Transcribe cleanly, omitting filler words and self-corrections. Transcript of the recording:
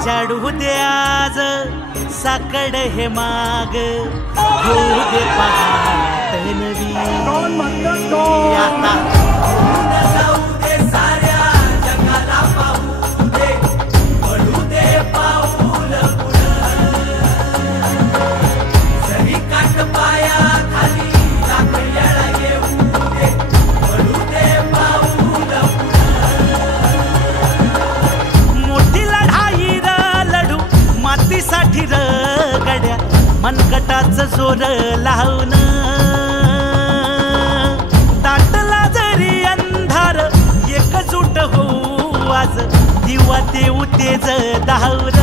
उजाडू दे आज साकड हे माग होऊ दे पहाट नवी आता जाऊ दे साऱ्या जगाला पाहू दे पडू दे पाऊल सही काट पाया खाली टाकल्याला येऊ दे पडू दे पाऊल मोठी लढाई र लढू मातीसाठी र गड्या मनगटाचं जोर लावून दाटला जरी अंधार एकजूट होऊ आज दिवा देऊ तेज दावर